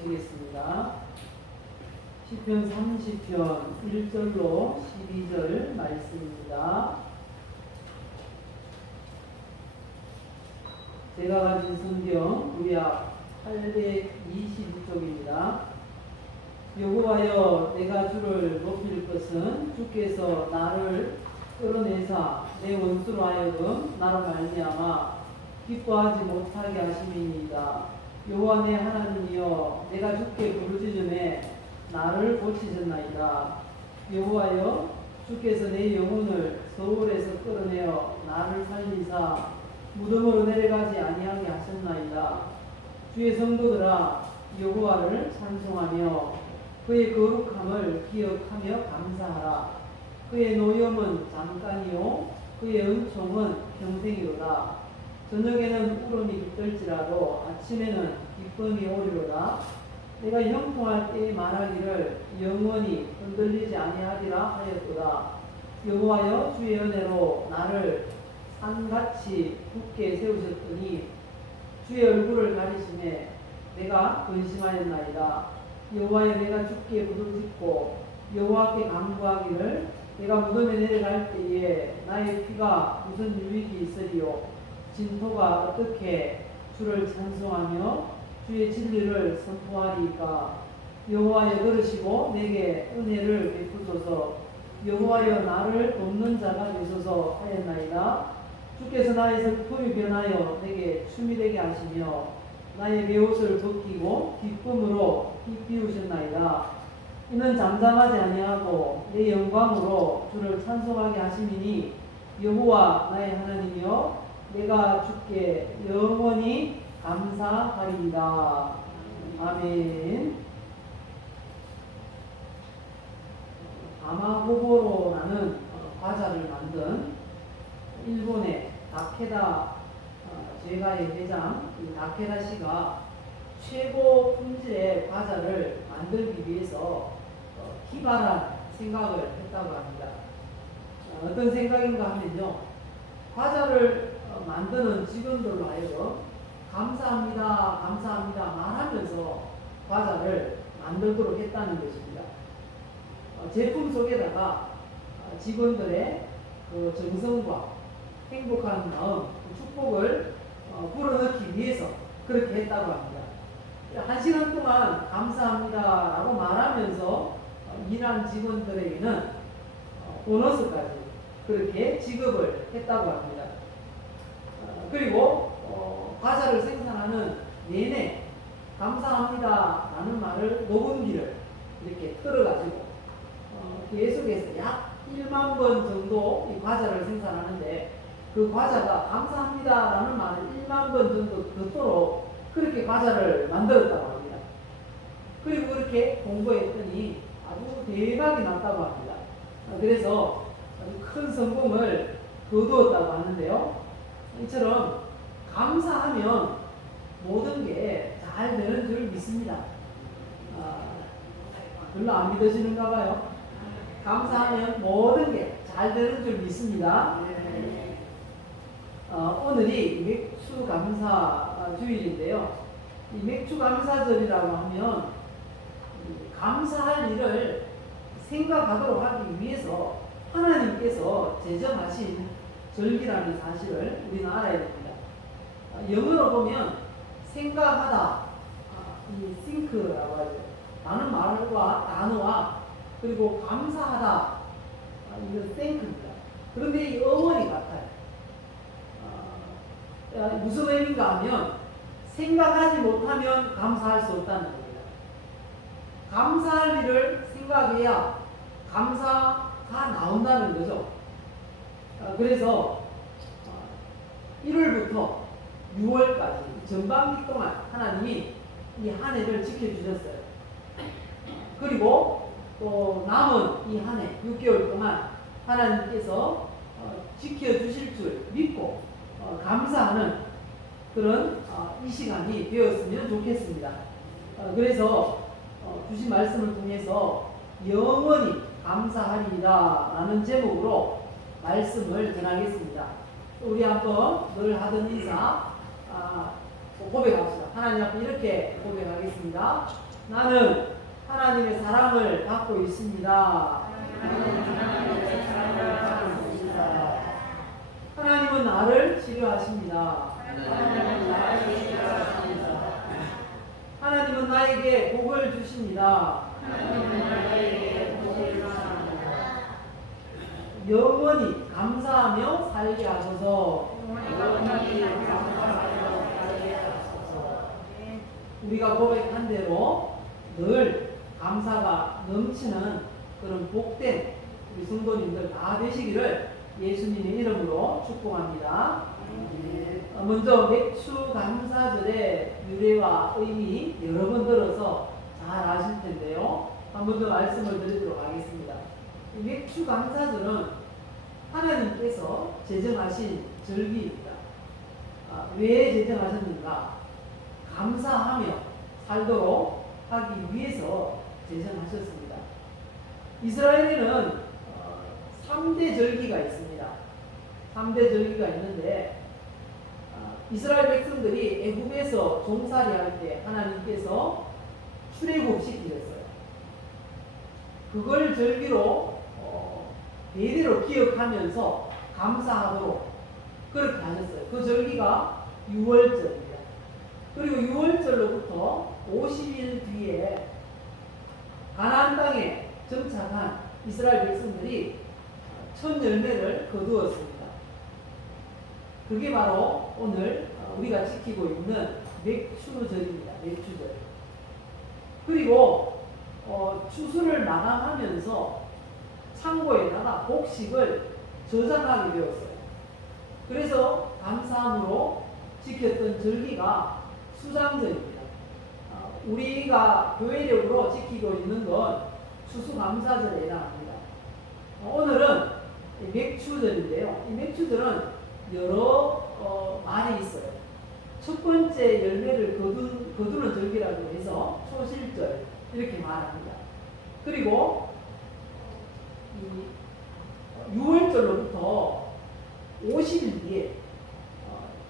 보시겠습니다. 시편 30편 1절로 12절 말씀입니다. 제가 가진 성경 구약 822쪽입니다. 여호와여, 내가 주를 높일 것은 주께서 나를 끌어내사 내 원수로 하여금 나로 말미암아 기뻐하지 못하게 하심이니이다. 여호와 내 하나님이여, 내가 주께 부르짖음에 나를 고치셨나이다. 여호와여, 주께서 내 영혼을 서울에서 끌어내어 나를 살리사 무덤으로 내려가지 아니하게 하셨나이다. 주의 성도들아, 여호와를 찬송하며 그의 거룩함을 기억하며 감사하라. 그의 노염은 잠깐이요 그의 은총은 평생이로다. 저녁에는 울음이 깃들지라도 아침에는 기쁨이 오리로다. 내가 형통할 때에 말하기를 영원히 흔들리지 아니하리라 하였도다. 여호와여, 주의 은혜로 나를 산같이 굳게 세우셨더니 주의 얼굴을 가리심에 내가 근심하였나이다. 여호와여, 내가 주께 부르짖고 여호와께 간구하기를 내가 무덤에 내려갈 때에 나의 피가 무슨 유익이 있으리요. 진토가 어떻게 주를 찬송하며 주의 진리를 선포하리까. 여호와여, 들으시고 내게 은혜를 베푸소서. 여호와여, 나를 돕는 자가 되소서 하였나이다. 주께서 나의 슬픔이 변하여 내게 춤이 되게 하시며 나의 베옷을 벗기고 기쁨으로 비우셨나이다. 이는 잠잠하지 아니하고 내 영광으로 주를 찬송하게 하심이니 여호와 나의 하나님이여, 내가 주께 영원히 감사하리이다. 아멘. 가마고보로라는 과자를 만든 일본의 다케다 제가의 회장 다케다 씨가 최고 품질의 과자를 만들기 위해서 기발한 생각을 했다고 합니다. 어떤 생각인가 하면요, 과자를 만드는 직원들로 하여금 감사합니다, 감사합니다 말하면서 과자를 만들도록 했다는 것입니다. 제품 속에다가 직원들의 그 정성과 행복한 마음, 축복을 불어넣기 위해서 그렇게 했다고 합니다. 1시간 동안 감사합니다라고 말하면서 일한 직원들에게는 보너스까지 그렇게 지급을 했다고 합니다. 그리고 과자를 생산하는 내내 감사합니다라는 말을 녹음기를 이렇게 틀어가지고 계속해서 약 1만 번 정도 이 과자를 생산하는데, 그 과자가 감사합니다라는 말을 1만 번 정도 듣도록 그렇게 과자를 만들었다고 합니다. 그리고 그렇게 공부했더니 아주 대박이 났다고 합니다. 그래서 아주 큰 성공을 거두었다고 하는데요. 이처럼 감사하면 모든 게 잘 되는 줄 믿습니다. 별로 안 믿으시는가 봐요. 감사하면 모든 게 잘 되는 줄 믿습니다. 오늘이 맥주 감사 주일인데요. 이 맥주 감사절이라고 하면 감사할 일을 생각하도록 하기 위해서 하나님께서 제정하신 절기라는 사실을 우리는 알아야 됩니다. 영어로 보면 생각하다, 이 think라고 하죠. 라는 말과 단어와 그리고 감사하다, 이건 thank입니다. 그런데 이 어원이 같아요. 무슨 의미인가 하면 생각하지 못하면 감사할 수 없다는 겁니다. 감사할 일을 생각해야 감사가 나온다는 거죠. 그래서 1월부터 6월까지 전반기 동안 하나님이 이 한 해를 지켜주셨어요. 그리고 또 남은 이 한 해 6개월 동안 하나님께서 지켜주실 줄 믿고 감사하는 그런 이 시간이 되었으면 좋겠습니다. 그래서 주신 말씀을 통해서 영원히 감사하리라 라는 제목으로 말씀을 전하겠습니다. 우리 한번 늘 하던 인사 고백합시다. 하나님 앞에 이렇게 고백하겠습니다. 나는 하나님의 사랑을 받고 있습니다. 하나님은 나를 치료하십니다. 하나님은 나에게 복을 주십니다. 영원히 감사하며 살게 하소서. 우리가 고백한 대로 늘 감사가 넘치는 그런 복된 우리 성도님들 다 되시기를 예수님의 이름으로 축복합니다. 먼저 맥주 감사절의 유래와 의미 여러 번 들어서 잘 아실 텐데요. 한 번 더 말씀을 드리도록 하겠습니다. 맥주 감사절은 하나님께서 제정하신 절기입니다. 왜 제정하셨는가? 감사하며 살도록 하기 위해서 제정하셨습니다. 이스라엘에는 3대 절기가 있습니다. 3대 절기가 있는데 이스라엘 백성들이 애굽에서 종살이 할 때 하나님께서 출애굽 시키셨어요. 그걸 절기로 대대로 기억하면서 감사하도록 그렇게 하셨어요. 그 절기가 6월절입니다. 그리고 6월절로부터 50일 뒤에 가나안 땅에 정착한 이스라엘 백성들이 첫 열매를 거두었습니다. 그게 바로 오늘 우리가 지키고 있는 맥추절입니다. 맥추절. 그리고 추수를 마감하면서 창고에다가 곡식을 저장하게 되었어요. 그래서 감사함으로 지켰던 절기가 수장절입니다. 우리가 교회력으로 지키고 있는 건 추수감사절에 해당합니다. 오늘은 맥추절인데요. 이 맥추절은 여러 말이 있어요. 첫 번째 열매를 거두는 절기라고 해서 초실절 이렇게 말합니다. 그리고 6월절로부터 50일 뒤에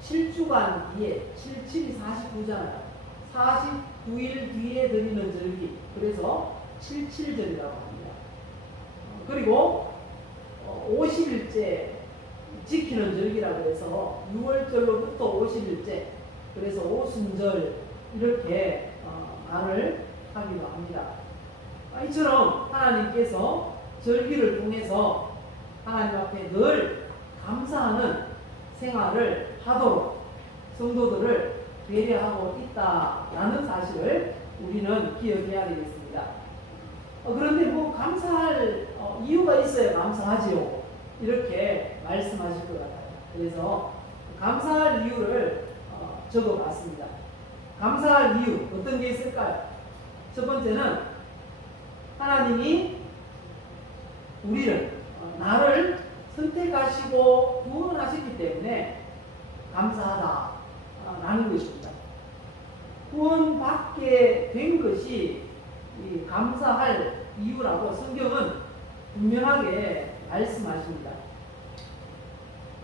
7주간 뒤에 7이 49잖아요. 49일 뒤에 드리는 절기, 그래서 77절이라고 합니다. 그리고 50일째 지키는 절기라고 해서 6월절로부터 50일째, 그래서 오순절 이렇게 말을 하기도 합니다. 이처럼 하나님께서 절기를 통해서 하나님 앞에 늘 감사하는 생활을 하도록 성도들을 배려하고 있다라는 사실을 우리는 기억해야 되겠습니다. 그런데 뭐 감사할 이유가 있어야 감사하지요, 이렇게 말씀하실 것 같아요. 그래서 감사할 이유를 적어봤습니다. 감사할 이유 어떤 게 있을까요? 첫 번째는 하나님이 우리를 나를 선택하시고 구원하셨기 때문에 감사하다라는 것입니다. 구원받게 된 것이 감사할 이유라고 성경은 분명하게 말씀하십니다.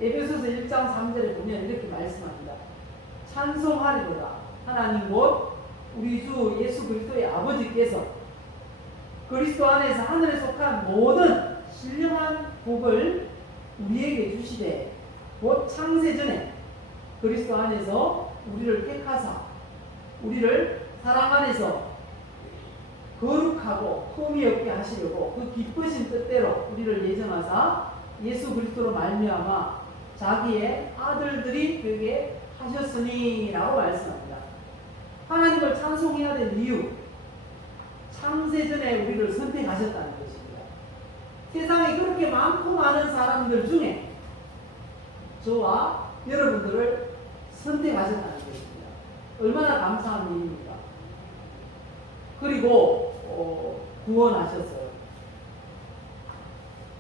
에베소서 1장 3절에 보면 이렇게 말씀합니다. 찬송하리로다. 하나님 곧 우리 주 예수 그리스도의 아버지께서 그리스도 안에서 하늘에 속한 모든 신령한 복을 우리에게 주시되 곧 창세전에 그리스도 안에서 우리를 택하사 우리를 사랑 안에서 거룩하고 흠이 없게 하시려고 그 기쁘신 뜻대로 우리를 예정하사 예수 그리스도로 말미암아 자기의 아들들이 되게 하셨으니 라고 말씀합니다. 하나님을 찬송해야 될 이유, 창세전에 우리를 선택하셨다는 것입니다. 세상에 그렇게 많고 많은 사람들 중에 저와 여러분들을 선택하셨다는 것입니다. 얼마나 감사한 일입니까? 그리고 구원하셨어요.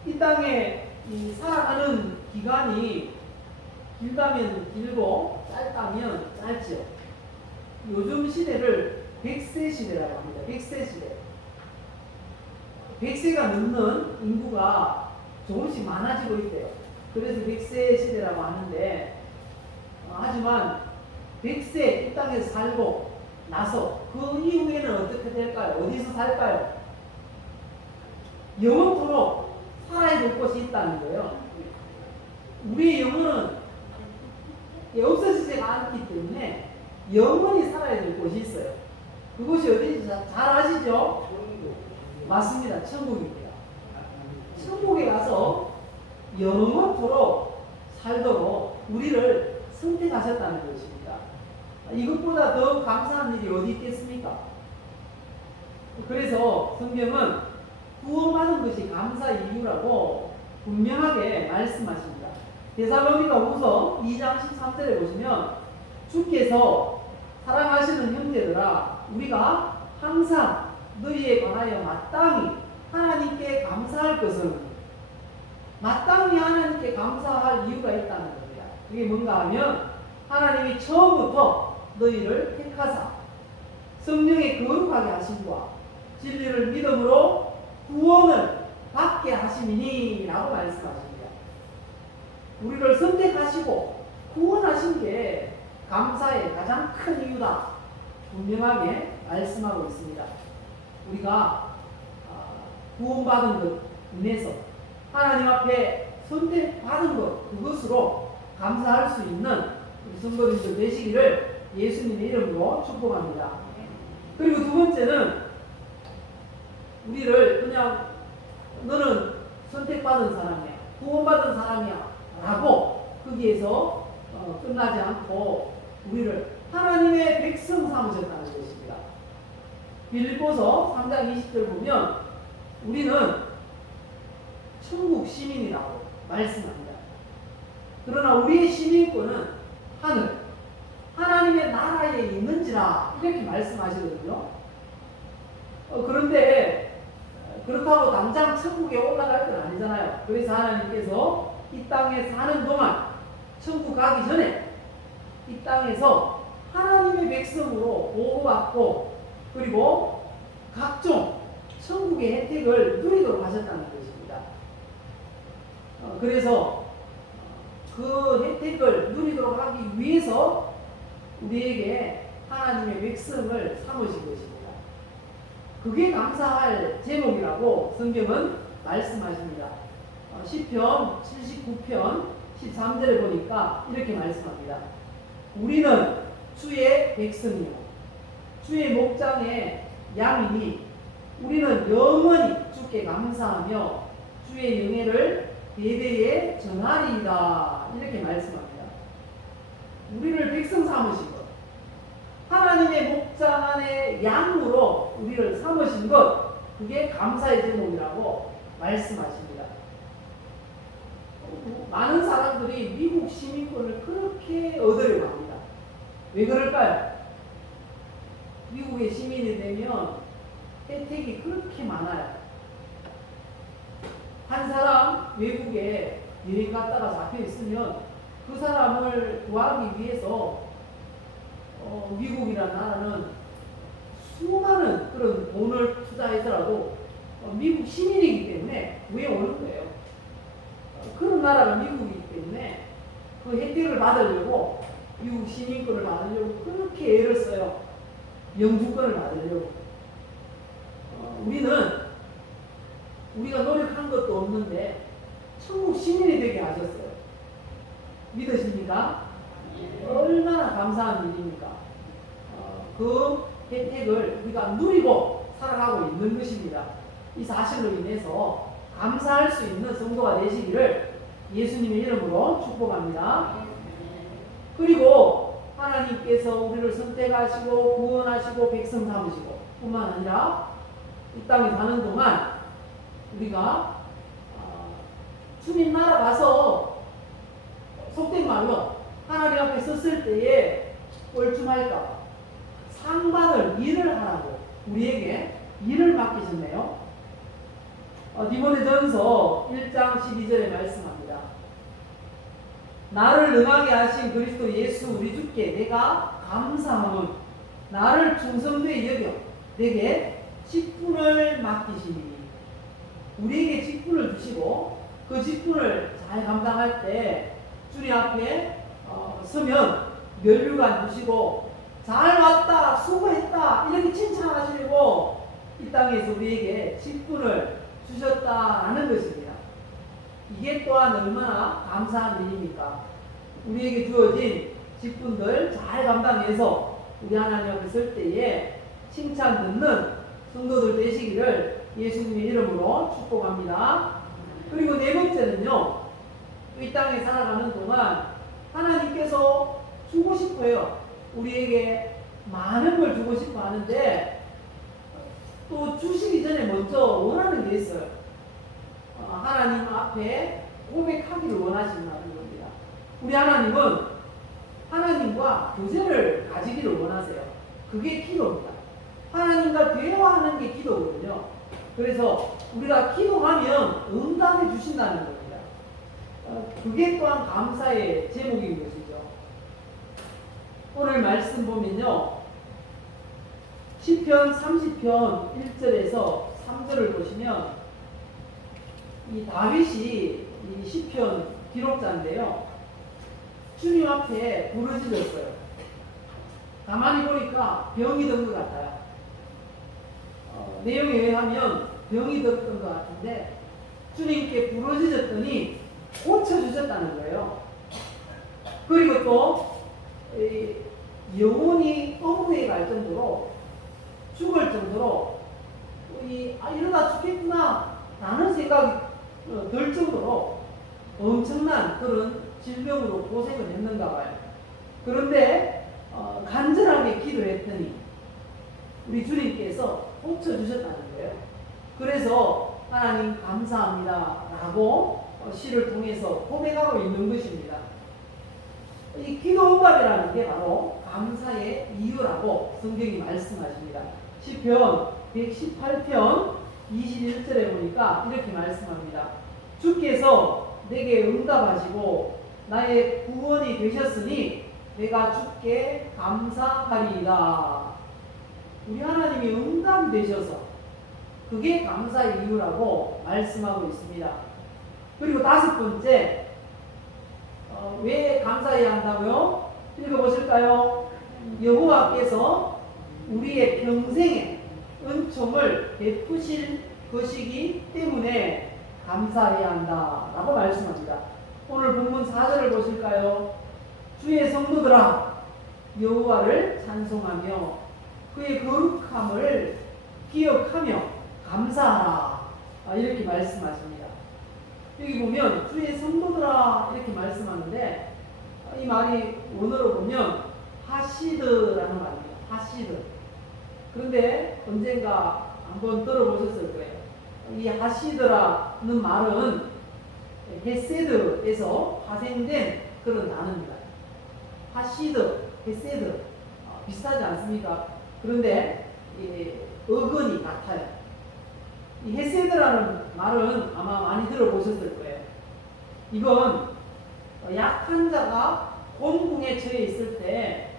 이 땅에 살아가는 기간이 길다면 길고 짧다면 짧지요. 요즘 시대를 100세 시대라고 합니다. 100세 시대. 100세가 넘는 인구가 조금씩 많아지고 있대요. 그래서 100세 시대라고 하는데 하지만 100세 이 땅에서 살고 나서 그 이후에는 어떻게 될까요? 어디서 살까요? 영원토록 살아야 될 곳이 있다는 거예요. 우리의 영혼은 없어지지가 않기 때문에 영원히 살아야 될 곳이 있어요. 그곳이 어디인지 잘 아시죠? 맞습니다. 천국입니다. 천국에 가서 영원토록 살도록 우리를 선택하셨다는 것입니다. 이것보다 더 감사한 일이 어디 있겠습니까? 그래서 성경은 구원받은 것이 감사의 이유라고 분명하게 말씀하십니다. 데살로니가 후서 2장 13절에 보시면 주께서 사랑하시는 형제들아 우리가 항상 너희에 관하여 마땅히 하나님께 감사할 것은 마땅히 하나님께 감사할 이유가 있다는 겁니다. 그게 뭔가 하면 하나님이 처음부터 너희를 택하사 성령의 거룩하게 하심과 진리를 믿음으로 구원을 받게 하심이니 라고 말씀하십니다. 우리를 선택하시고 구원하신 게 감사의 가장 큰 이유다 분명하게 말씀하고 있습니다. 우리가 구원받은 것 인해서 하나님 앞에 선택받은 것 그것으로 감사할 수 있는 우리 성도님들 되시기를 예수님의 이름으로 축복합니다. 그리고 두 번째는 우리를 그냥 너는 선택받은 사람이야 구원받은 사람이야 라고 거기에서 끝나지 않고 우리를 하나님의 백성 삼으셨다는 것입니다. 빌립보서 3장 20절 보면 우리는 천국 시민이라고 말씀합니다. 그러나 우리의 시민권은 하늘 하나님의 나라에 있는지라 이렇게 말씀하시거든요. 그런데 그렇다고 당장 천국에 올라갈 건 아니잖아요. 그래서 하나님께서 이 땅에 사는 동안 천국 가기 전에 이 땅에서 하나님의 백성으로 보호받고 그리고 각종 천국의 혜택을 누리도록 하셨다는 것입니다. 그래서 그 혜택을 누리도록 하기 위해서 우리에게 하나님의 백성을 삼으신 것입니다. 그게 감사할 제목이라고 성경은 말씀하십니다. 시편 79편 13절에 보니까 이렇게 말씀합니다. 우리는 주의 백성이요 주의 목장의 양이니 우리는 영원히 주께 감사하며 주의 영예를 대대에 전하리이다 이렇게 말씀합니다. 우리를 백성 삼으신 것 하나님의 목장 안에 양으로 우리를 삼으신 것 그게 감사의 제목이라고 말씀하십니다. 많은 사람들이 미국 시민권을 그렇게 얻으려고 합니다. 왜 그럴까요? 미국의 시민이 되면 혜택이 그렇게 많아요. 한 사람 외국에 여행 갔다가 잡혀 있으면 그 사람을 구하기 위해서 미국이라는 나라는 수많은 그런 돈을 투자해서라도 미국 시민이기 때문에 구해오는 거예요. 그런 나라가 미국이기 때문에 그 혜택을 받으려고 미국 시민권을 받으려고 그렇게 애를 써요. 영주권을 받으려고. 우리가 노력한 것도 없는데 천국 시민이 되게 하셨어요. 믿으십니까? 얼마나 감사한 일입니까? 그 혜택을 우리가 누리고 살아가고 있는 것입니다. 이 사실로 인해서 감사할 수 있는 성도가 되시기를 예수님의 이름으로 축복합니다. 그리고 하나님께서 우리를 선택하시고 구원하시고 백성 삼으시고 뿐만 아니라 이 땅에 사는 동안 우리가 주님 나라 가서 속된 말로 하나님 앞에 섰을 때에 꼴춤할까 상받을 일을 하라고 우리에게 일을 맡기셨네요. 디모데전서 1장 12절에 말씀합니다. 나를 능하게 하신 그리스도 예수 우리 주께 내가 감사함은 나를 충성되이 여겨 내게 직분을 맡기시니 우리에게 직분을 주시고 그 직분을 잘 감당할 때 주님 앞에 서면 면류관 주시고 잘 왔다, 수고했다 이렇게 칭찬하시려고 이 땅에서 우리에게 직분을 주셨다라는 것입니다. 이게 또한 얼마나 감사한 일입니까? 우리에게 주어진 직분들 잘 감당해서 우리 하나님 앞에 설 때에 칭찬 듣는 성도들 되시기를 예수님의 이름으로 축복합니다. 그리고 네 번째는요, 이 땅에 살아가는 동안 하나님께서 주고 싶어요. 우리에게 많은 걸 주고 싶어 하는데 또 주시기 전에 먼저 원하는 게 있어요. 하나님 앞에 고백하기를 원하신다는 겁니다. 우리 하나님은 하나님과 교제를 가지기를 원하세요. 그게 기도입니다. 하나님과 대화하는 게 기도거든요. 그래서 우리가 기도하면 응답해 주신다는 겁니다. 그게 또한 감사의 제목인 것이죠. 오늘 말씀 보면요, 시편 30편 1절에서 3절을 보시면 이 다윗이 이 시편 기록자인데요, 주님 앞에 부르짖었어요. 가만히 보니까 병이 든 것 같아요. 내용에 의하면 병이 들었던 것 같은데 주님께 부르짖었더니 고쳐주셨다는 거예요. 그리고 또 영혼이 어부에 갈 정도로, 죽을 정도로 이러다 죽겠구나 라는 생각이 들 정도로 엄청난 그런 질병으로 고생을 했는가 봐요. 그런데 간절하게 기도했더니 우리 주님께서 고쳐주셨다는 거예요. 그래서 하나님 감사합니다 라고 시를 통해서 고백하고 있는 것입니다. 이 기도 응답이라는 게 바로 감사의 이유라고 성경이 말씀하십니다. 시편 118편 21절에 보니까 이렇게 말씀합니다. 주께서 내게 응답하시고 나의 구원이 되셨으니 내가 주께 감사하리이다. 우리 하나님이 응답이 되셔서 그게 감사의 이유라고 말씀하고 있습니다. 그리고 다섯 번째, 왜 감사해야 한다고요? 읽어보실까요? 여호와께서 우리의 평생에 은총을 베푸실 것이기 때문에 감사해야 한다 라고 말씀합니다. 오늘 본문 4절을 보실까요? 주의 성도들아 여호와를 찬송하며 그의 거룩함을 기억하며 감사하라, 이렇게 말씀하십니다. 여기 보면 주의 성도들아 이렇게 말씀하는데 이 말이 원어로 보면 하시드라는 말입니다. 하시드. 그런데 언젠가 한번 들어보셨을 거예요. 이 하시드라는 말은 헤세드에서 파생된 그런 단어입니다. 하시드, 헤세드 비슷하지 않습니까? 그런데 어근이 같아요. 이 헤세드라는 말은 아마 많이 들어보셨을 거예요. 이건 약한 자가 곤궁에 처해 있을 때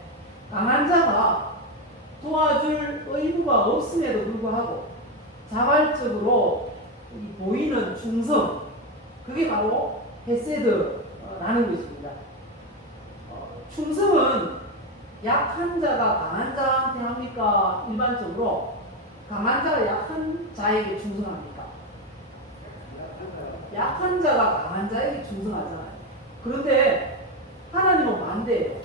강한 자가 도와줄 의무가 없음에도 불구하고 자발적으로 보이는 충성, 그게 바로 헤세드라는 것입니다. 충성은 약한 자가 강한 자한테 합니까? 일반적으로 강한 자가 약한 자에게 충성합니까? 약한 자가 강한 자에게 충성하잖아요. 그런데 하나님은 반대예요.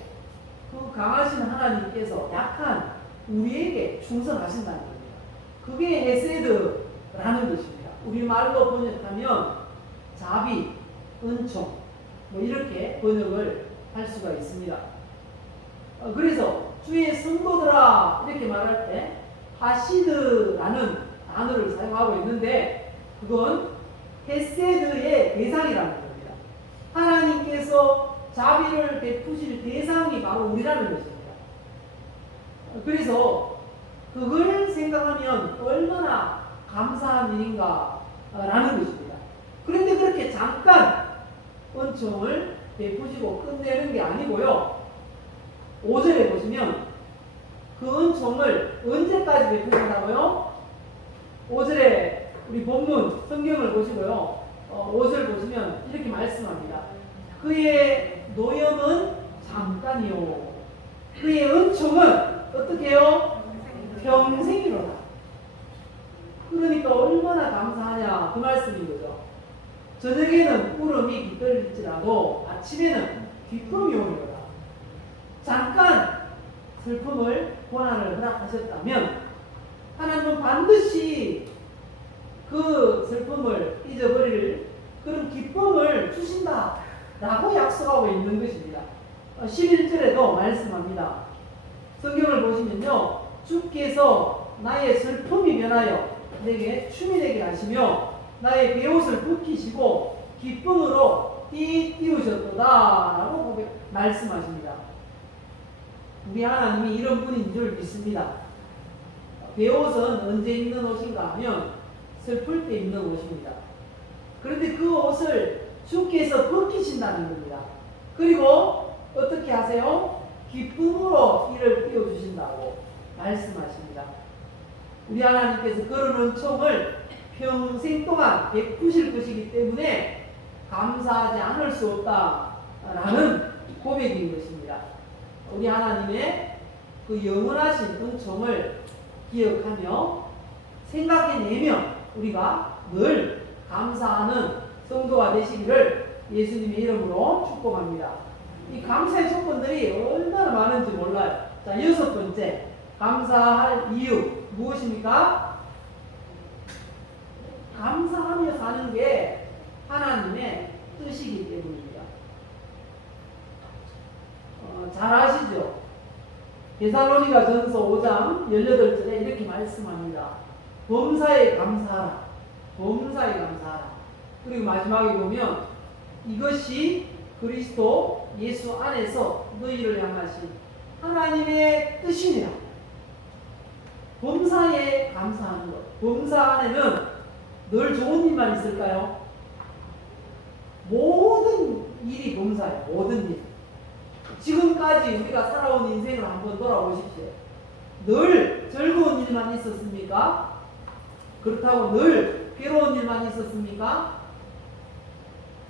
그 강하신 하나님께서 약한 우리에게 충성하신다는 겁니다. 그게 헤세드라는 것입니다. 우리말로 번역하면 자비, 은총 이렇게 번역을 할 수가 있습니다. 그래서 주의 성도들아 이렇게 말할 때 하시드라는 단어를 사용하고 있는데 그건 헤세드의 대상이라는 겁니다. 하나님께서 자비를 베푸실 대상이 바로 우리라는 것입니다. 그래서 그걸 생각하면 얼마나 감사한 일인가 라는 것입니다. 그런데 그렇게 잠깐 은총을 베푸시고 끝내는 게 아니고요. 5절에 보시면 그 은총을 언제까지 베푸신다고요? 5절에 우리 본문 성경을 보시고요. 5절 보시면 이렇게 말씀합니다. 그의 노염은 잠깐이요. 그의 은총은 어떻게 해요? 평생이로다. 그러니까 얼마나 감사하냐 그 말씀인 거죠. 저녁에는 울음이 깃들일지라도 아침에는 기쁨이 오리로다. 잠깐 슬픔을 고난을 허락하셨다면 하나님은 반드시 그 슬픔을 잊어버릴 그런 기쁨을 주신다 라고 약속하고 있는 것입니다. 11절에도 말씀합니다. 성경을 보시면요, 주께서 나의 슬픔이 변하여 내게 춤이 되게 하시며 나의 베옷을 벗기시고 기쁨으로 띠띠우셨도다 라고 말씀하십니다. 우리 하나님이 이런 분인 줄 믿습니다. 베옷은 언제 입는 옷인가 하면 슬플 때 입는 옷입니다. 그런데 그 옷을 주께서 벗기신다는 겁니다. 그리고 어떻게 하세요? 기쁨으로 이를 띄워주신다고 말씀하십니다. 우리 하나님께서 그런 은총을 평생 동안 베푸실 것이기 때문에 감사하지 않을 수 없다라는 고백인 것입니다. 우리 하나님의 그 영원하신 은총을 기억하며 생각해내며 우리가 늘 감사하는 성도가 되시기를 예수님의 이름으로 축복합니다. 이 감사의 조건들이 얼마나 많은지 몰라요. 자, 6번째, 감사할 이유 무엇입니까? 감사하며 사는 게 하나님의 뜻이기 때문입니다. 잘 아시죠? 데살로니가 전서 5장 18절에 이렇게 말씀합니다. 범사에 감사하라. 범사에 감사하라. 그리고 마지막에 보면 이것이 그리스도 예수 안에서 너희를 향하신 하나님의 뜻이니라. 범사에 감사하는 것. 범사 안에는 늘 좋은 일만 있을까요? 모든 일이 범사예요. 모든 일. 지금까지 우리가 살아온 인생을 한번 돌아보십시오. 늘 즐거운 일만 있었습니까? 그렇다고 늘 괴로운 일만 있었습니까?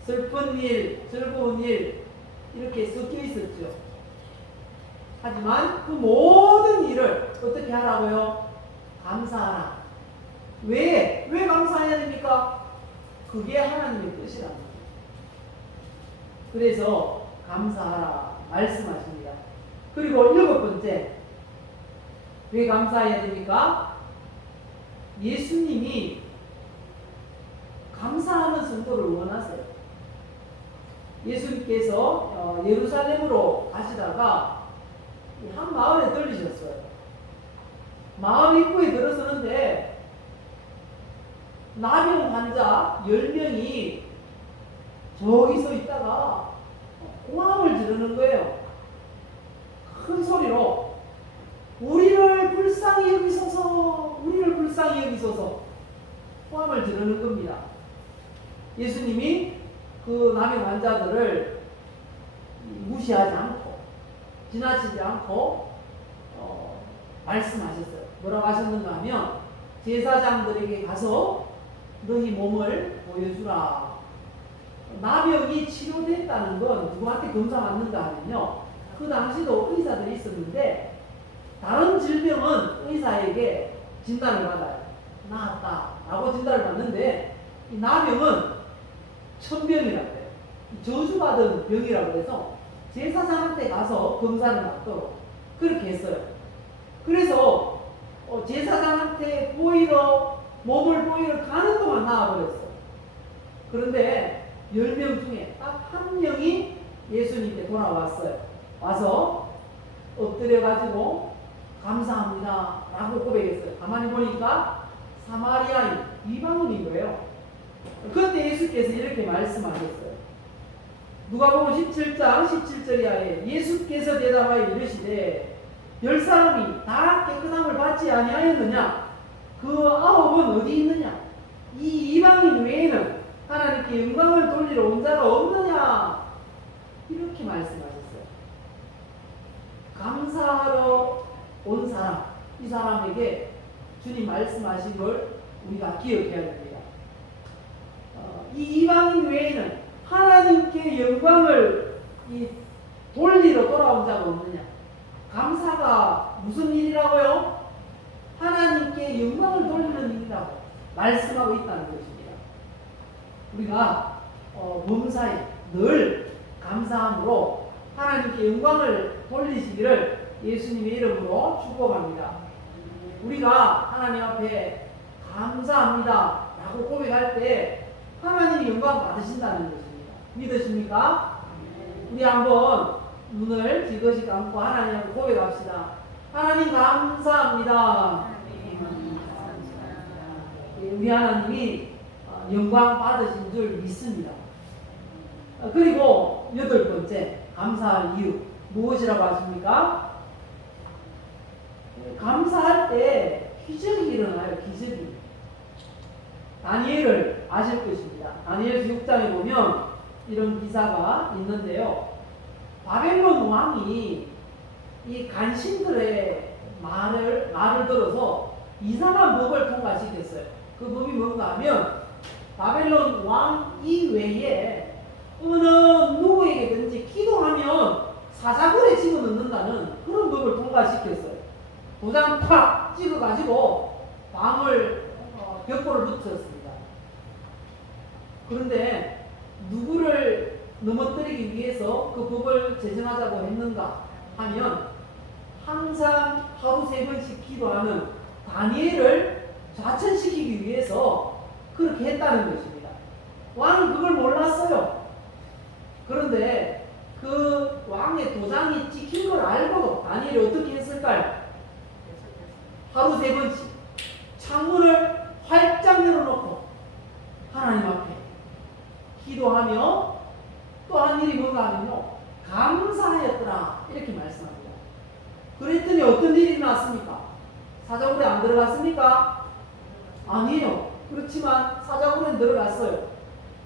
슬픈 일, 즐거운 일 이렇게 섞여 있었죠. 하지만 그 모든 일을 어떻게 하라고요? 감사하라. 왜 감사해야 됩니까? 그게 하나님의 뜻이랍니다. 그래서 감사하라 말씀하십니다. 그리고 7번째, 왜 감사해야 됩니까? 예수님이 감사하는 성도를 원하세요. 예수님께서 예루살렘으로 가시다가 한 마을에 들리셨어요. 마을 입구에 들어서는데 나병 환자 10명이 저기 서 있다가 고함을 지르는 거예요. 큰 소리로 우리를 불쌍히 여기소서, 우리를 불쌍히 여기소서 고함을 지르는 겁니다. 예수님이 그 나병 환자들을 무시하지 않고 지나치지 않고 말씀하셨어요. 뭐라고 하셨는가 하면 제사장들에게 가서 너희 몸을 보여주라. 나병이 치료됐다는 건 누구한테 검사 받는가 하면요, 그 당시도 의사들이 있었는데 다른 질병은 의사에게 진단을 받아요. 나았다 라고 진단을 받는데 이 나병은 천병이라고 해요. 저주받은 병이라고 해서 제사장한테 가서 검사를 받도록 그렇게 했어요. 그래서 제사장한테 몸을 보이러 가는 동안 나아버렸어요. 그런데 10명 중에 딱 한 명이 예수님께 돌아왔어요. 와서 엎드려가지고 감사합니다 라고 고백했어요. 가만히 보니까 사마리아인 이방인인 거예요. 그때 예수께서 이렇게 말씀하셨어요. 누가복음 17장 17절 이하에 예수께서 대답하여 이르시되 10사람이 다 깨끗함을 받지 아니하였느냐? 그 9은 어디 있느냐? 이 이방인 외에는 하나님께 영광을 돌리러 온 자가 없느냐? 이렇게 말씀하셨어요. 감사하러 온 사람, 이 사람에게 주님 말씀하신 걸 우리가 기억해야 됩니다. 이 이방인 외에는 하나님께 영광을 돌리러 돌아온 자가 없느냐? 감사가 무슨 일이라고요? 하나님께 영광을 돌리는 일이라고 말씀하고 있다는 것입니다. 우리가 범사에 늘 감사함으로 하나님께 영광을 돌리시기를 예수님의 이름으로 축복합니다. 우리가 하나님 앞에 감사합니다 라고 고백할 때 하나님이 영광 받으신다는 것입니다. 믿으십니까? 우리 한번 눈을 지그시 감고 하나님 앞에 고백합시다. 하나님 감사합니다. 우리 하나님이 영광 받으신 줄 믿습니다. 그리고 8번째 감사할 이유 무엇이라고 하십니까? 감사할 때 기적이 일어나요. 기적이. 다니엘을 아실 것입니다. 다니엘서 6장에 보면 이런 기사가 있는데요. 바벨론 왕이 이 간신들의 말을 들어서 이상한 법을 통과시켰어요. 그 법이 뭔가 하면 바벨론 왕 이외에 어느 누구에게든지 기도하면 사자굴에 집어넣는다는 그런 법을 통과시켰어요. 도장 팍 찍어가지고 방을 벽돌을 붙였습니다. 그런데 누구를 넘어뜨리기 위해서 그 법을 제정하자고 했는가 하면 항상 하루 3번씩 기도하는 다니엘을 좌천시키기 위해서 그렇게 했다는 것입니다. 왕은 그걸 몰랐어요. 그런데 그 왕의 도장이 찍힌 걸 알고도 다니엘이 어떻게 했을까요? 하루 3번씩 창문을 활짝 열어놓고 하나님 앞에 기도하며 또 한 일이 뭔가 하면요, 감사하였더라 이렇게 말씀합니다. 그랬더니 어떤 일이 났습니까? 사자굴에 안 들어갔습니까? 아니에요. 그렇지만 사자굴에 들어갔어요.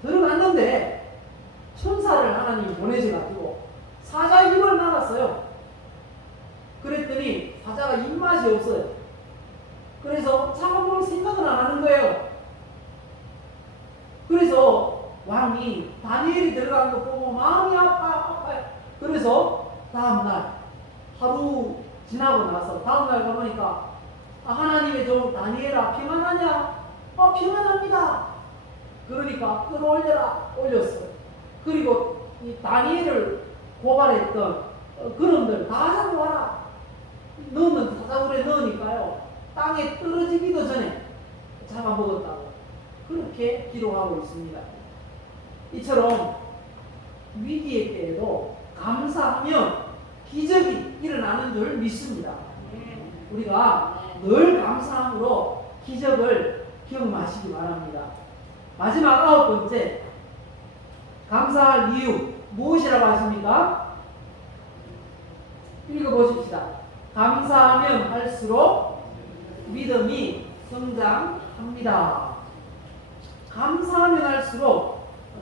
들어갔는데 천사를 하나님이 보내셔가지고 사자 입을 막았어요. 그랬더니 사자가 입맛이 없어요. 그래서 잡아먹을 생각은 안 하는 거예요. 그래서 왕이 다니엘이 들어간 거 보고 마음이 아파요. 그래서 다음날 하루 지나고 나서 다음날 가보니까 하나님의 종 다니엘아 평안하냐? 평안합니다. 그러니까 끌어올려라 올렸어요. 그리고 이 다니엘을 고발했던 그놈들 다 잡아와라. 너는 사자굴에 넣으니까요 땅에 떨어지기도 전에 잡아먹었다고 그렇게 기록하고 있습니다. 이처럼 위기의 때에도 감사하면 기적이 일어나는 줄 믿습니다. 우리가 늘 감사함으로 기적을 경험하시기 바랍니다. 마지막 9번째 감사할 이유 무엇이라고 하십니까? 읽어보십시다. 감사하면 할수록 믿음이 성장합니다. 감사하면 할수록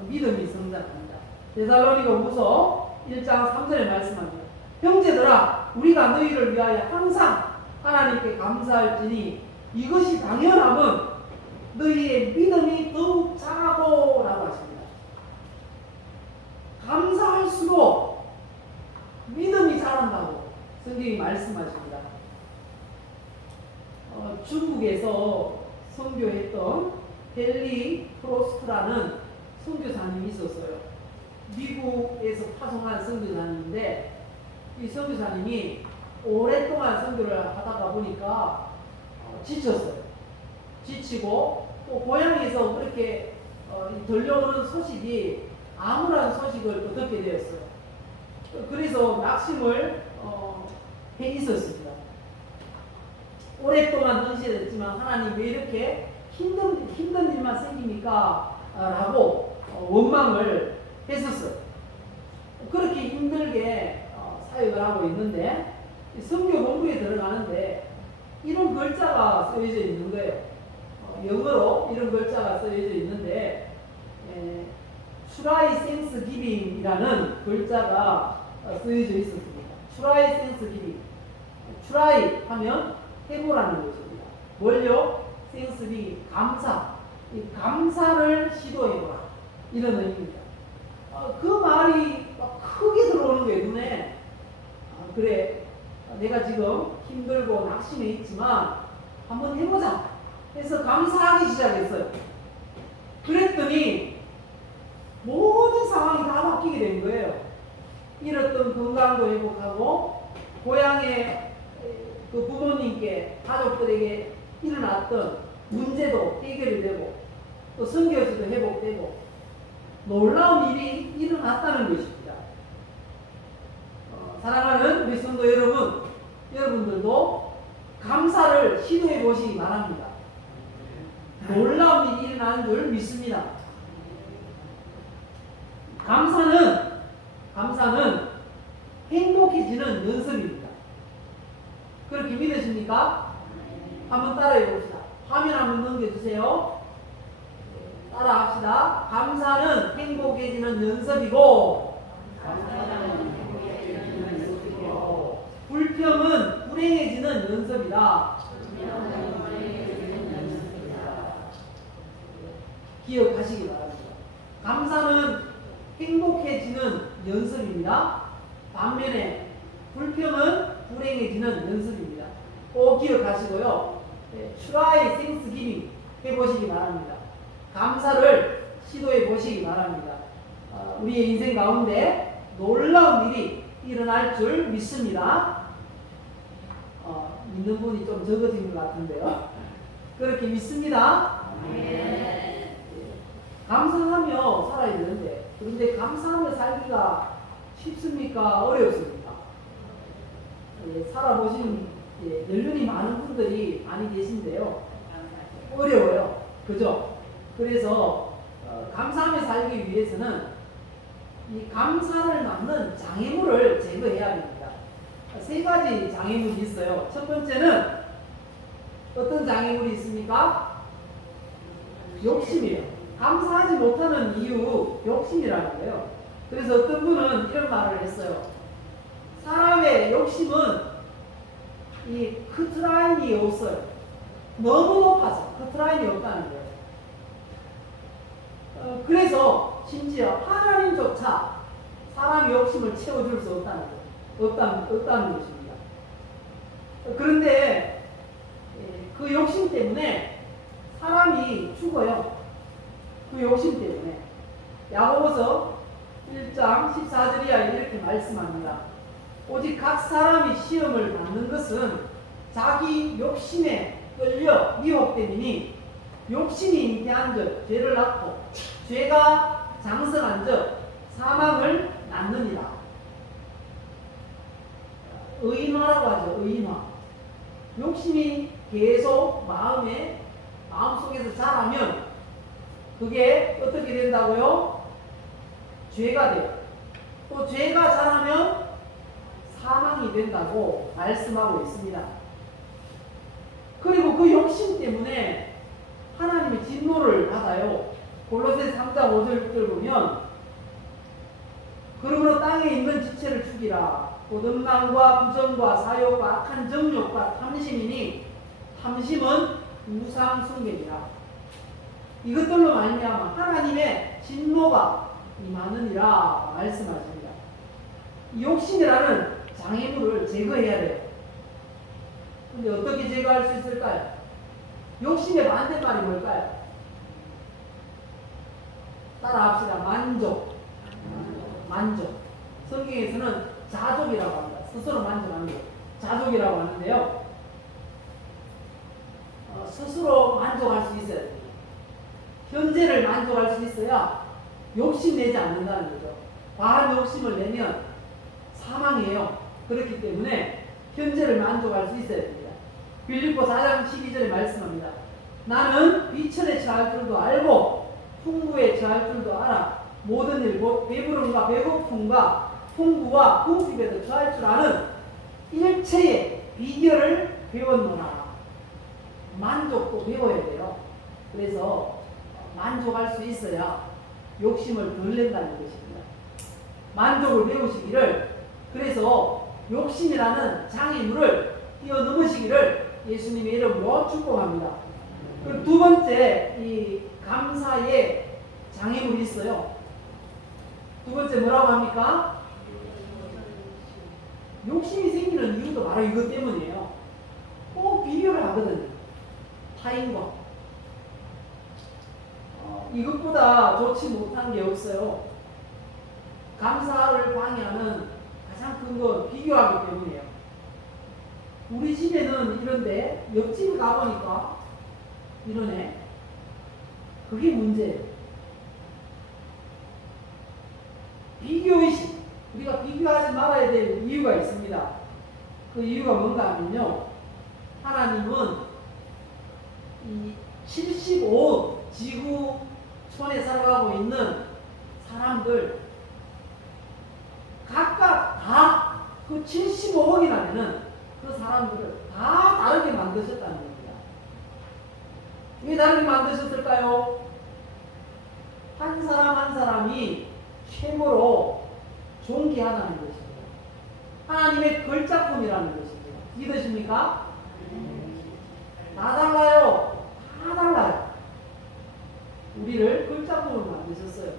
믿음이 성장합니다. 데살로니가후서 1장 3절에 말씀합니다. 형제들아 우리가 너희를 위하여 항상 하나님께 감사할지니 이것이 당연함은 너희의 믿음이 더욱 자라고 라고 하십니다. 감사할수록 믿음이 자란다고 성경이 말씀하십니다. 중국에서 선교했던 헨리 프로스트라는 선교사님이 있었어요. 미국에서 파송한 선교사님인데 이 선교사님이 오랫동안 선교를 하다가 보니까 지쳤어요. 지치고 또 고향에서 그렇게 들려오는 소식이 암울한 소식을 또 듣게 되었어요. 그래서 낙심을 해 있었습니다. 오랫동안 헌신했지만 하나님 왜 이렇게 힘든 일만 생깁니까? 라고 원망을 했었어요. 그렇게 힘들게 사역을 하고 있는데 선교 본부에 들어가는데 이런 글자가 쓰여져 있는 거예요. 영어로 이런 글자가 쓰여져 있는데 Try Thanksgiving이라는 글자가 쓰여져 있었습니다. Try Thanksgiving. Try 하면 해보라는 것입니다. 뭘요? Thanksgiving, 감사. 이 감사를 시도해보라. 이런 의미입니다. 그 말이 막 크게 들어오는 거예요, 눈에. 그래, 내가 지금 힘들고 낙심해 있지만 한번 해보자 해서 감사하기 시작했어요. 그랬더니 모든 상황이 다 바뀌게 된 거예요. 잃었던 건강도 회복하고 고향의 그 부모님께 가족들에게 일어났던 문제도 해결이 되고 또 선교지도 회복되고 놀라운 일이 일어났다는 것입니다. 사랑하는 우리 성도 여러분, 여러분들도 감사를 시도해 보시기 바랍니다. 놀라운 일이 일어나는 줄 믿습니다. 감사는 행복해지는 연습입니다. 그렇게 믿으십니까? 한번 따라해 봅시다. 화면 한번 넘겨주세요. 따라합시다. 감사는 행복해지는 연습이고, 불평은 불행해지는 연습이다. 기억하시기 바랍니다. 감사는 행복해지는 연습입니다. 반면에 불평은 불행해지는 연습입니다. 꼭 기억하시고요. try thanksgiving 해보시기 바랍니다. 감사를 시도해 보시기 바랍니다. 우리의 인생 가운데 놀라운 일이 일어날 줄 믿습니다. 믿는 분이 좀 적어진 것 같은데요. 그렇게 믿습니다. 감사하며 살아야 되는데, 그런데 감사하며 살기가 쉽습니까? 어렵습니까? 살아보신 연륜이 많은 분들이 많이 계신데요. 어려워요. 그죠? 그래서 감사하며 살기 위해서는 이 감사를 막는 장애물을 제거해야 합니다. 세 가지 장애물이 있어요. 첫 번째는 어떤 장애물이 있습니까? 욕심이에요. 감사하지 못하는 이유, 욕심이라는 거예요. 그래서 어떤 분은 이런 말을 했어요. 사람의 욕심은 이 커트라인이 없어요. 너무 높아서 커트라인이 없다는 거예요. 그래서 심지어 하나님조차 사람의 욕심을 채워줄 수 없다는 거예요. 없다는 것입니다. 그런데 그 욕심 때문에 사람이 죽어요. 그 욕심 때문에. 야고보서 1장 14절이야 이렇게 말씀합니다. 오직 각 사람이 시험을 받는 것은 자기 욕심에 끌려 미혹됨이니 욕심이 잉태한 즉 죄를 낳고 죄가 장성한 즉 사망을 낳느니라. 의인화라고 하죠. 의인화. 욕심이 계속 마음속에서 자라면 그게 어떻게 된다고요? 죄가 돼요. 또 죄가 자라면 사망이 된다고 말씀하고 있습니다. 그리고 그 욕심 때문에 하나님의 진노를 받아요. 골로새 3장 5절 6절 보면 그러므로 땅에 있는 지체를 죽이라. 고등남과 부정과 사욕과 악한 정욕과 탐심이니 탐심은 우상 숭배니라. 이것들로 말미암아 하나님의 진노가 임하느니라 말씀하십니다. 이 욕심이라는 장애물을 제거해야 돼요. 근데 어떻게 제거할 수 있을까요? 욕심의 반대말이 뭘까요? 따라합시다. 만족. 성경에서는 자족이라고 합니다. 스스로 만족하는 것. 자족이라고 하는데요. 스스로 만족할 수 있어야 됩니다. 현재를 만족할 수 있어야 욕심내지 않는다는 거죠. 과한 욕심을 내면 사망이에요. 그렇기 때문에 현재를 만족할 수 있어야 됩니다. 빌립보 4장 12절에 말씀합니다. 나는 비천에 처할 줄도 알고 풍부에 처할 줄도 알아. 모든 일 곧 배부름과 배고픔과 풍부와 궁핍에도 처할 줄 아는 일체의 비결을 배웠노라. 만족도 배워야 돼요. 그래서 만족할 수 있어야 욕심을 덜 낸다는 것입니다. 만족을 배우시기를, 그래서 욕심이라는 장애물을 뛰어넘으시기를 예수님의 이름으로 축복합니다. 그리고 두 번째, 이 감사의 장애물이 있어요. 두 번째 뭐라고 합니까? 욕심이 생기는 이유도 바로 이것 때문이에요. 꼭 비교를 하거든요. 타인과. 이것보다 좋지 못한 게 없어요. 감사를 방해하는 가장 큰 건 비교하기 때문이에요. 우리 집에는 이런데 옆집 가보니까 이러네. 그게 문제예요. 비교의식. 우리가 비교하지 말아야 될 이유가 있습니다. 그 이유가 뭔가 하면요. 하나님은 이 75억 지구촌에 살아가고 있는 사람들 각각 다 그 75억이라면은 그 사람들을 다 다르게 만드셨다는 겁니다. 왜 다르게 만드셨을까요? 한 사람 한 사람이 최고로 존귀하다는 것입니다. 하나님의 걸작품이라는 것입니다. 믿으십니까? 다 달라요. 다 달라요. 우리를 걸작품으로 만드셨어요.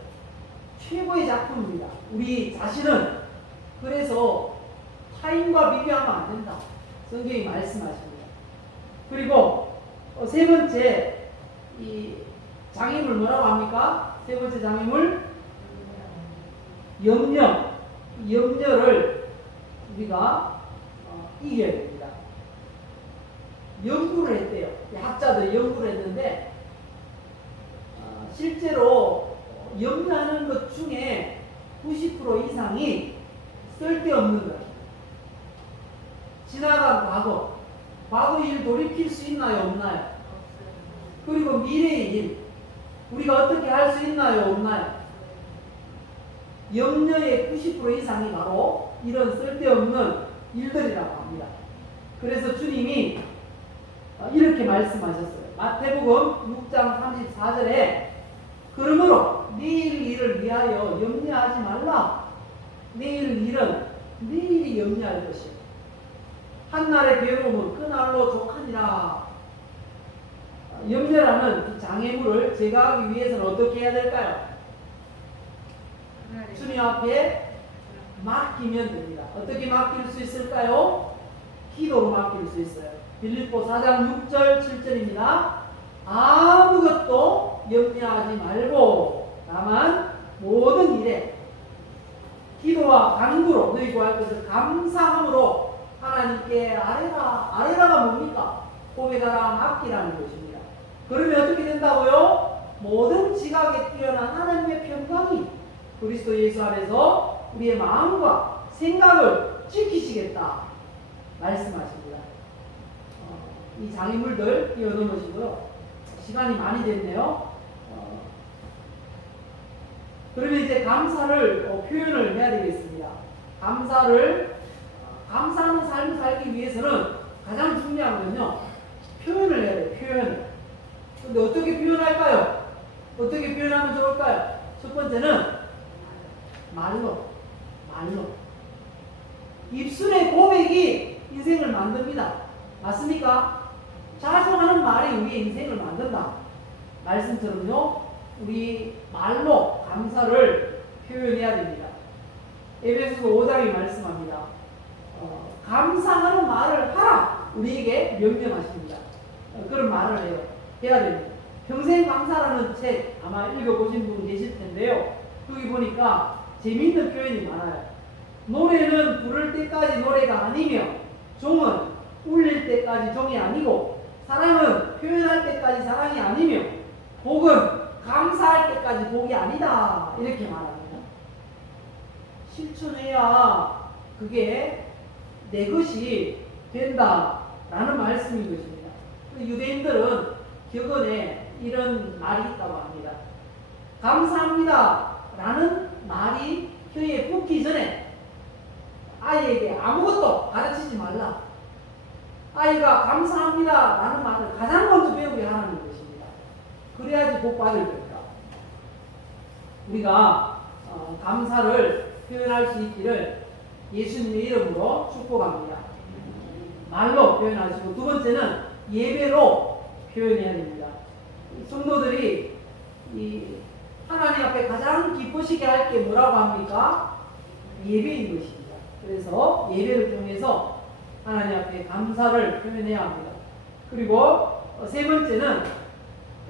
최고의 작품입니다. 우리 자신은. 그래서 타인과 비교하면 안 된다. 성경이 말씀하십니다. 그리고 세 번째, 이 장애물 뭐라고 합니까? 세 번째 장애물? 염려. 염려를 우리가 이겨야 됩니다. 연구를 했대요. 학자들이 연구를 했는데 실제로 염려하는 것 중에 90% 이상이 쓸데없는 거예요. 지나간 과거 일 돌이킬 수 있나요? 없나요? 그리고 미래의 일, 우리가 어떻게 할 수 있나요? 없나요? 염려의 90% 이상이 바로 이런 쓸데없는 일들이라고 합니다. 그래서 주님이 이렇게 말씀하셨어요. 마태복음 6장 34절에 그러므로 내일 일을 위하여 염려하지 말라. 내일 일은 내일이 염려할 것이요. 한날의 괴로움은 그날로 족하니라. 염려라는 이 장애물을 제거하기 위해서는 어떻게 해야 될까요? 주님 앞에 맡기면 됩니다. 어떻게 맡길 수 있을까요? 기도로 맡길 수 있어요. 빌립보 4장 6절 7절입니다. 아무것도 염려하지 말고 다만 모든 일에 기도와 간구로 너희 구할 것을 감사함으로 하나님께 아뢰라. 아뢰라가 뭡니까? 고백하라, 맡기라는 것입니다. 그러면 어떻게 된다고요? 모든 지각에 뛰어난 하나님의 평강이 그리스도 예수 안에서 우리의 마음과 생각을 지키시겠다 말씀하십니다. 이 장애물들 뛰어넘으시고요. 시간이 많이 됐네요. 그러면 이제 감사를 표현을 해야 되겠습니다. 감사하는 삶을 살기 위해서는 가장 중요한 건요, 표현을 해야 돼요. 표현을. 근데 어떻게 표현할까요? 어떻게 표현하면 좋을까요? 첫 번째는 말로. 입술의 고백이 인생을 만듭니다. 맞습니까? 자성하는 말이 우리의 인생을 만든다. 말씀처럼요, 우리 말로 감사를 표현해야 됩니다. 에베소서 5장이 말씀합니다. 감사하는 말을 하라. 우리에게 명령하십니다. 그런 말을 해야 됩니다. 평생 감사라는 책 아마 읽어보신 분 계실 텐데요. 여기 보니까 재미있는 표현이 많아요. 노래는 부를 때까지 노래가 아니며 종은 울릴 때까지 종이 아니고 사랑은 표현할 때까지 사랑이 아니며 복은 감사할 때까지 복이 아니다. 이렇게 말합니다. 실천해야 그게 내 것이 된다라는 말씀인 것입니다. 유대인들은 격언에 이런 말이 있다고 합니다. 감사합니다 라는 말이 혀에 붙기 전에 아이에게 아무것도 가르치지 말라. 아이가 감사합니다 라는 말을 가장 먼저 배우게 하는 것입니다. 그래야지 복 받을 겁니다. 우리가 감사를 표현할 수 있기를 예수님의 이름으로 축복합니다. 말로 표현하시고, 두 번째는 예배로 표현해야 됩니다. 성도들이 이 하나님 앞에 가장 기쁘시게 할 게 뭐라고 합니까? 예배인 것입니다. 그래서 예배를 통해서 하나님 앞에 감사를 표현해야 합니다. 그리고 세 번째는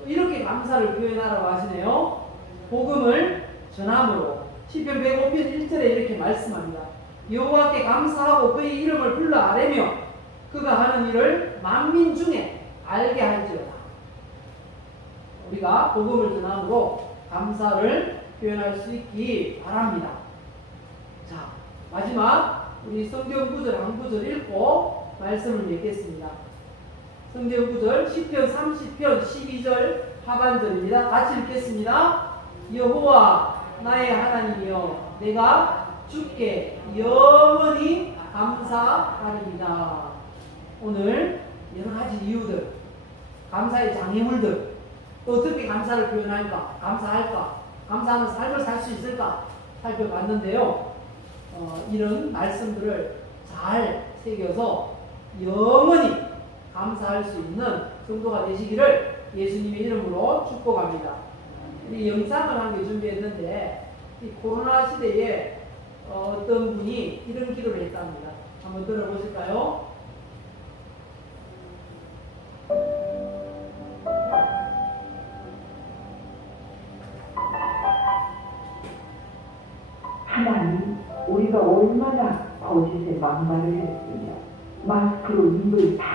이렇게 감사를 표현하라고 하시네요. 복음을 전함으로. 시편 105편 1절에 이렇게 말씀합니다. 여호와께 감사하고 그의 이름을 불러 아뢰며 그가 하는 일을 만민 중에 알게 할지어다. 우리가 복음을 전함으로 감사를 표현할 수 있기 바랍니다. 자, 마지막 우리 성경 구절 한 구절 읽고 말씀을 맺겠습니다. 성경 구절 시편 30편 12절 하반절입니다. 같이 읽겠습니다. 여호와 나의 하나님이여 내가 주께 영원히 감사하리이다. 오늘 여러 가지 이유들, 감사의 장애물들, 또 어떻게 감사를 표현할까, 감사할까, 감사하는 삶을 살 수 있을까 살펴봤는데요. 이런 말씀들을 잘 새겨서 영원히 감사할 수 있는 성도가 되시기를 예수님의 이름으로 축복합니다. 이 영상을 한 개 준비했는데 이 코로나 시대에 어떤 분이 이런 기도를 했답니다. 한번 들어보실까요? 하나님, 우리가 얼마나 거짓에 막말을 했으며 마스크로 입을 다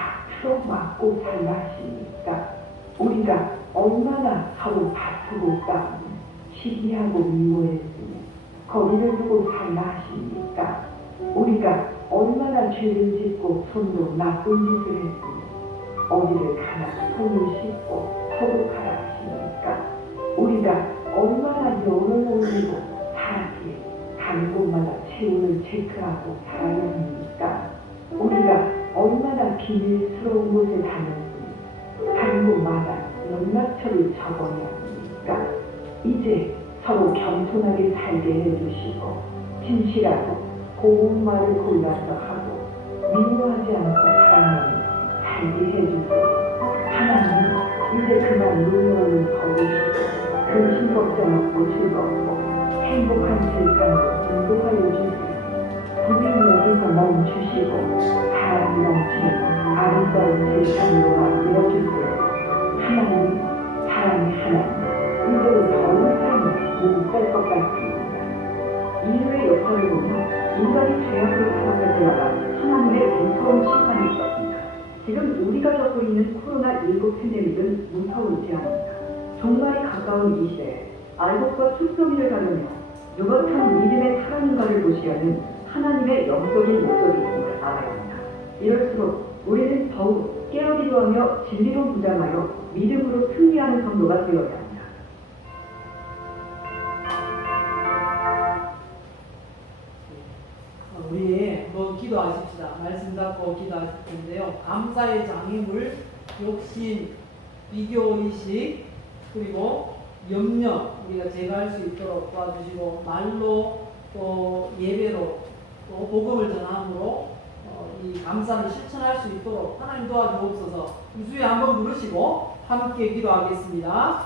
틀어막고 살라 하십니까? 우리가 얼마나 서로 다투고 싸우며 시기하고 미워했으며 거리를 두고 살라 하십니까? 우리가 얼마나 죄를 짓고 손으로 나쁜 짓을 했으며 어디를 가나 손을 씻고 소독하라 하십니까? 우리가 얼마나 열을 올리고 하얗게 가는 곳마다 체온을 체크하고 살아야 합니까? 우리가 얼마나 비밀스러운 곳에 다녔으며 가는 곳마다 연락처를 적어야 합니까? 이제 서로 겸손하게 살게 해주시고 진실하고 고운 말을 골라서 하고 미워하지 않고 사랑하며 살게 해주세요. 하나님, 이제 그만 노여움을 거두시고 근심 걱정 없고 즐겁고 행복한 세상으로 인도하여 주세요. 불이 여기서 멈추시고 사랑이 넘치는 아름다운 세상으로 만들어 주세요. 하나님, 사랑의 하나님, 이제는 더 이상 못 살 것 같습니다. 인류의 역사를 보면 인간이 죄악으로 살아갈 때마다 하나님의 무서운 심판이 있었습니다. 지금 우리가 겪고 있는 코로나19 팬데믹은 무서울지 않습니다. 종말이 가까운 이 시대에 알곡과 투성이를 가르며 누같은 믿음의 사랑인가를 보시려는 하나님의 영적인 목적이 있음을 알아야 합니다. 이럴수록 우리는 더욱 깨어 기도하며 진리로 무장하여 믿음으로 승리하는 성도가 되어야 합니다. 우리 한번 기도하십시다. 말씀 잡고 기도하실 텐데요. 감사의 장애물, 욕심, 비교의식, 그리고 염려 우리가 제거할 수 있도록 도와주시고 말로 또 예배로 또 복음을 전함으로 이 감사를 실천할 수 있도록 하나님 도와주옵소서. 이 주에 한번 부르시고 함께 기도하겠습니다.